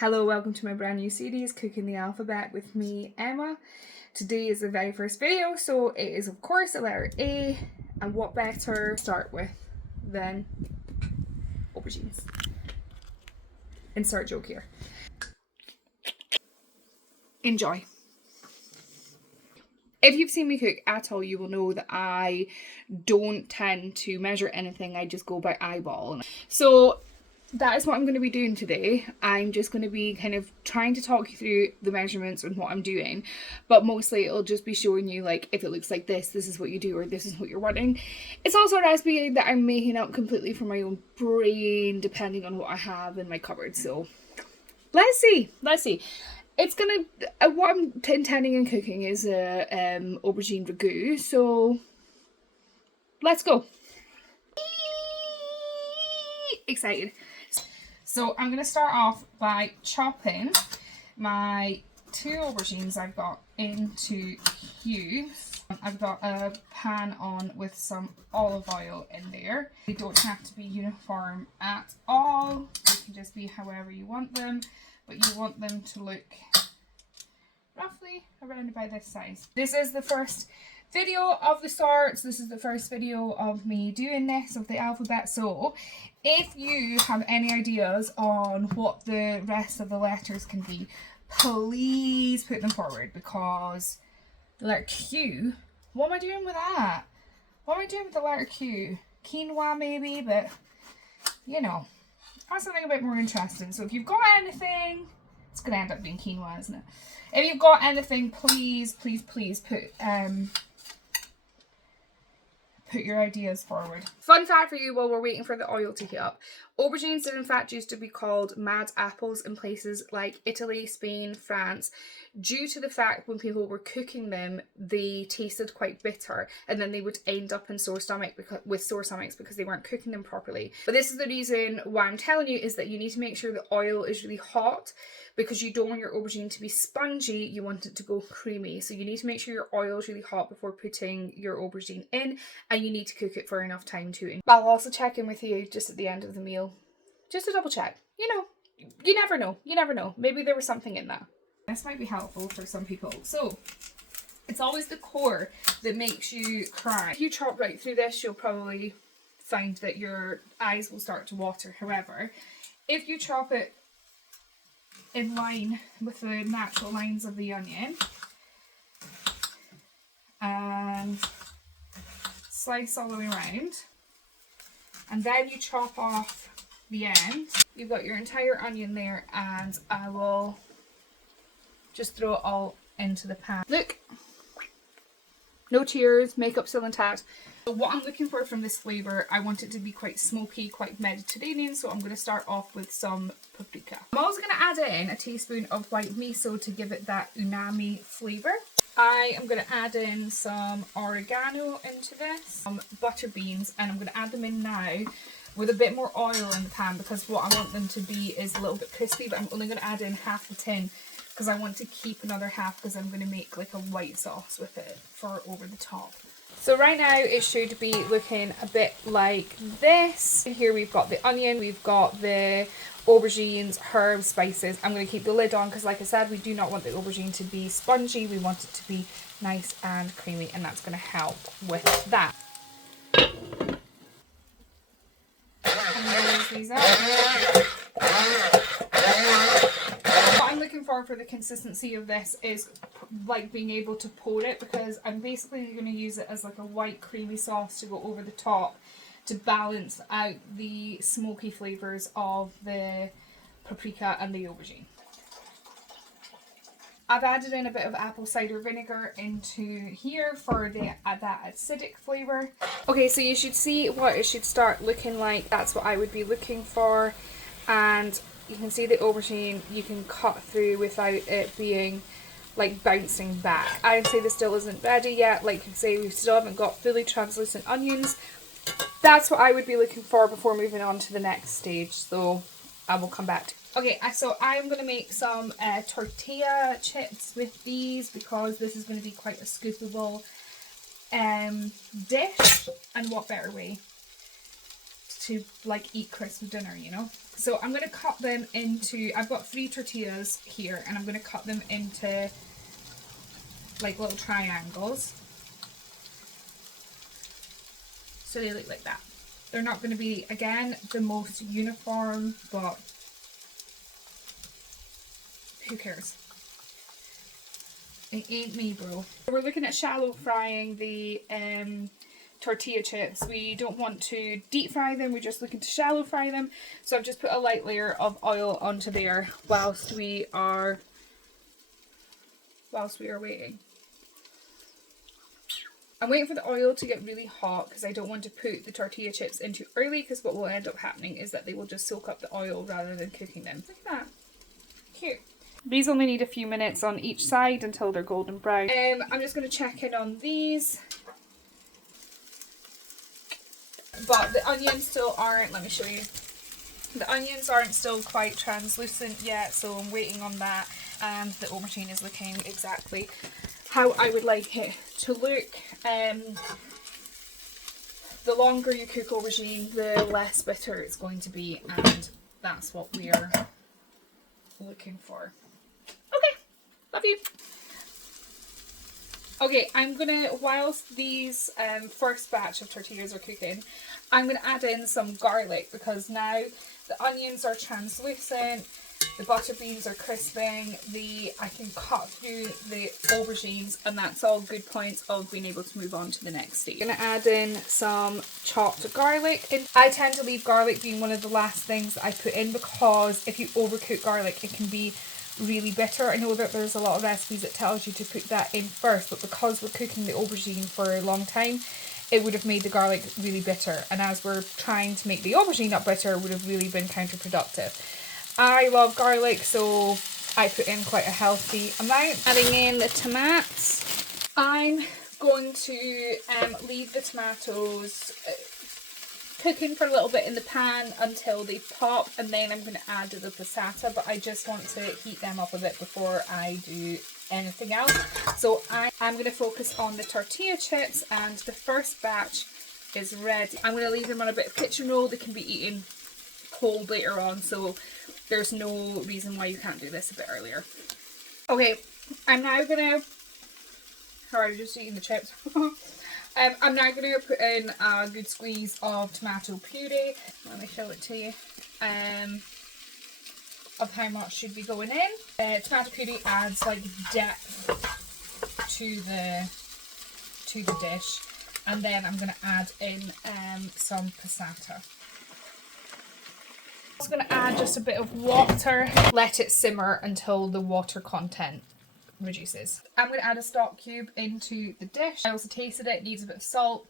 Hello, welcome to my brand new series, Cooking the Alphabet with me, Emma. Today is the very first video, so it is of course the letter A, and what better to start with than aubergines. Insert joke here. Enjoy. If you've seen me cook at all, you will know that I don't tend to measure anything, I just go by eyeball. So that is what I'm going to be doing today. I'm just going to be kind of trying to talk you through the measurements and what I'm doing, but mostly it'll just be showing you, like, if it looks like this is what you do, or this is what you're wanting. It's also a recipe that I'm making up completely from my own brain, depending on what I have in my cupboard. So let's see. It's gonna, what I'm intending in cooking is a aubergine ragu, so let's go. Excited. So I'm going to start off by chopping my 2 aubergines I've got into cubes. I've got a pan on with some olive oil in there. They don't have to be uniform at all. They can just be however you want them, but you want them to look roughly around about this size. This is the first video of the sorts. This is the first video of me doing this, of the alphabet. So if you have any ideas on what the rest of the letters can be, please put them forward, because the letter Q, what am I doing with that? What am I doing with the letter Q? Quinoa maybe, but you know, I want something a bit more interesting. So if you've got anything, it's going to end up being quinoa, isn't it? If you've got anything, please put your ideas forward. Fun fact for you while we're waiting for the oil to heat up. Aubergines did in fact used to be called mad apples in places like Italy, Spain, France, due to the fact when people were cooking them, they tasted quite bitter, and then they would end up in sore stomachs because they weren't cooking them properly. But this is the reason why I'm telling you, is that you need to make sure the oil is really hot, because you don't want your aubergine to be spongy, you want it to go creamy. So you need to make sure your oil is really hot before putting your aubergine in, and you need to cook it for enough time too. I'll also check in with you just at the end of the meal, just to double check. You know, you never know. Maybe there was something in that. This might be helpful for some people. So it's always the core that makes you cry. If you chop right through this, you'll probably find that your eyes will start to water. However, if you chop it in line with the natural lines of the onion and slice all the way around, and then you chop off the end, you've got your entire onion there, and I will just throw it all into the pan. Look, no tears, makeup still intact. So what I'm looking for from this flavour, I want it to be quite smoky, quite Mediterranean, so I'm going to start off with some paprika. I'm also going to add in a teaspoon of white miso to give it that umami flavour. I am going to add in some oregano into this, some butter beans, and I'm going to add them in now with a bit more oil in the pan, because what I want them to be is a little bit crispy, but I'm only going to add in half the tin because I want to keep another half, because I'm going to make like a white sauce with it for over the top. So right now it should be looking a bit like this. Here we've got the onion, we've got the aubergines, herbs, spices. I'm going to keep the lid on because, like I said, we do not want the aubergine to be spongy. We want it to be nice and creamy, and that's going to help with that. These up. What I'm looking for the consistency of this is like being able to pour it, because I'm basically going to use it as like a white creamy sauce to go over the top to balance out the smoky flavours of the paprika and the aubergine. I've added in a bit of apple cider vinegar into here for that acidic flavour. Okay, so you should see what it should start looking like. That's what I would be looking for. And you can see the aubergine you can cut through without it being like bouncing back. I'd say this still isn't ready yet. Like you say, we still haven't got fully translucent onions. That's what I would be looking for before moving on to the next stage. So I will come back to. Okay, so I'm going to make some tortilla chips with these, because this is going to be quite a scoopable dish, and what better way to like eat crisp dinner, you know? So I'm going to cut them into, I've got 3 tortillas here, and I'm going to cut them into like little triangles. So they look like that. They're not going to be, again, the most uniform, but who cares? It ain't me, bro. We're looking at shallow frying the tortilla chips. We don't want to deep fry them, we're just looking to shallow fry them. So I've just put a light layer of oil onto there whilst we are waiting. I'm waiting for the oil to get really hot because I don't want to put the tortilla chips in too early, because what will end up happening is that they will just soak up the oil rather than cooking them. Look at that. Cute. These only need a few minutes on each side until they're golden brown. I'm just going to check in on these. But the onions still aren't, let me show you. The onions aren't still quite translucent yet, so I'm waiting on that. And the aubergine is looking exactly how I would like it to look. The longer you cook aubergine, the less bitter it's going to be, and that's what we are looking for. Okay, love you. Okay, I'm gonna, whilst these first batch of tortillas are cooking, I'm gonna add in some garlic, because now the onions are translucent, the butter beans are crisping, I can cut through the aubergines, and that's all good points of being able to move on to the next stage. I'm gonna add in some chopped garlic. I tend to leave garlic being one of the last things that I put in, because if you overcook garlic, it can be really bitter. I know that there's a lot of recipes that tells you to put that in first, but because we're cooking the aubergine for a long time, it would have made the garlic really bitter, and as we're trying to make the aubergine not bitter, it would have really been counterproductive. I love garlic, so I put in quite a healthy amount. Adding in the tomatoes. I'm going to leave the tomatoes cooking for a little bit in the pan until they pop, and then I'm going to add the passata, but I just want to heat them up a bit before I do anything else. So I'm going to focus on the tortilla chips, and the first batch is ready. I'm going to leave them on a bit of kitchen roll. They can be eaten cold later on, so there's no reason why you can't do this a bit earlier. Okay, I'm now going to, sorry, I'm just eating the chips. I'm now going to put in a good squeeze of tomato puree. Let me show it to you. Of how much should be going in. Tomato puree adds like depth to the dish, and then I'm going to add in some passata. I'm just going to add just a bit of water. Let it simmer until the water content reduces. I'm going to add a stock cube into the dish. I also tasted it, it needs a bit of salt,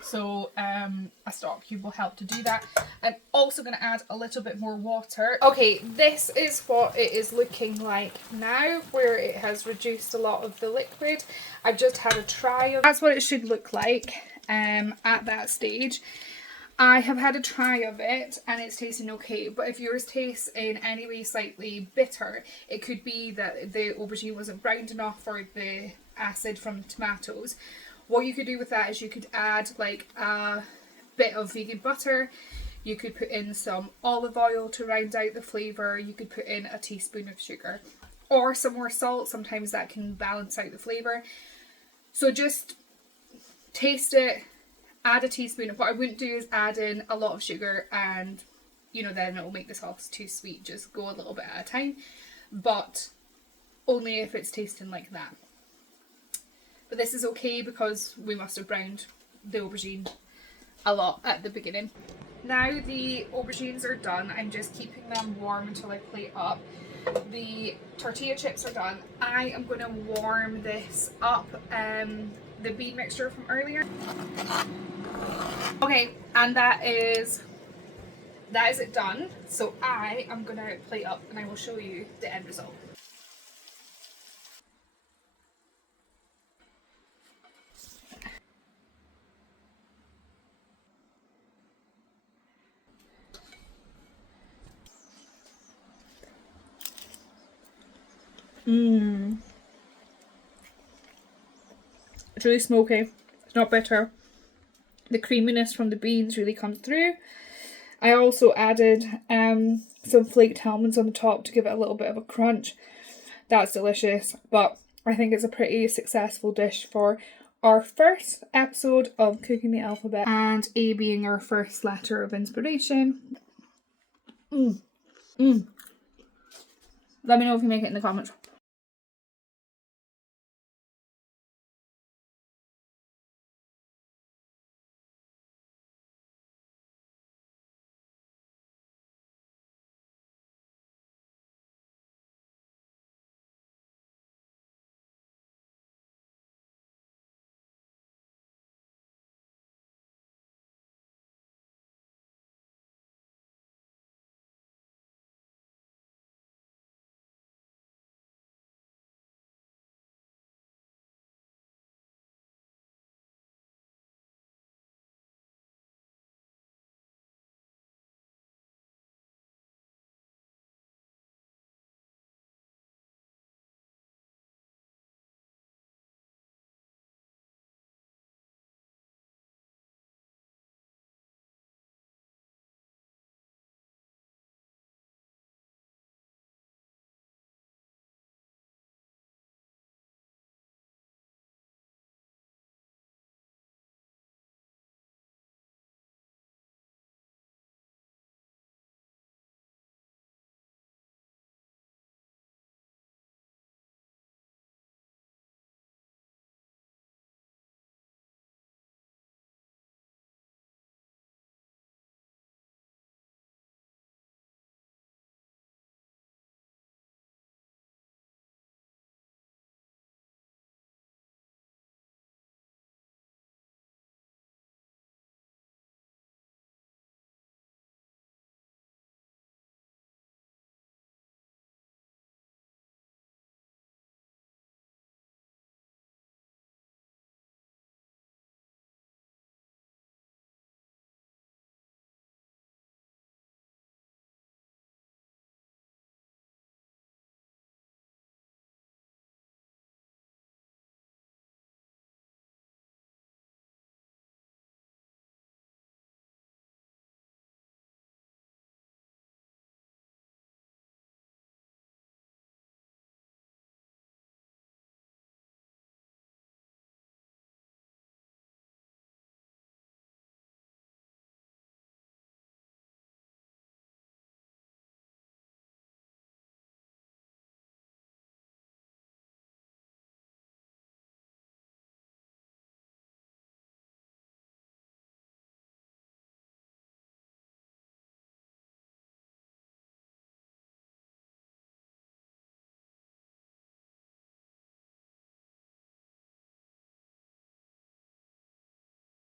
so a stock cube will help to do that. I'm also going to add a little bit more water. Okay, this is what it is looking like now, where it has reduced a lot of the liquid. I've just had a try of, that's what it should look like at that stage. I have had a try of it and it's tasting okay, but if yours tastes in any way slightly bitter, it could be that the aubergine wasn't browned enough for the acid from the tomatoes. What you could do with that is you could add like a bit of vegan butter, you could put in some olive oil to round out the flavour, you could put in a teaspoon of sugar or some more salt. Sometimes that can balance out the flavour. So just taste it. Add a teaspoon. What I wouldn't do is add in a lot of sugar, and then it will make the sauce too sweet. Just go a little bit at a time, but only if it's tasting like that. But this is okay because we must have browned the aubergine a lot at the beginning. Now the aubergines are done. I'm just keeping them warm until I plate up. The tortilla chips are done. I am going to warm this up. The bean mixture from earlier. Okay, and that is it done. So I am going to plate up and I will show you the end result. It's really smoky. It's not bitter. The creaminess from the beans really comes through. I also added some flaked almonds on the top to give it a little bit of a crunch. That's delicious, but I think it's a pretty successful dish for our first episode of Cooking the Alphabet, and A being our first letter of inspiration. Let me know if you make it in the comments.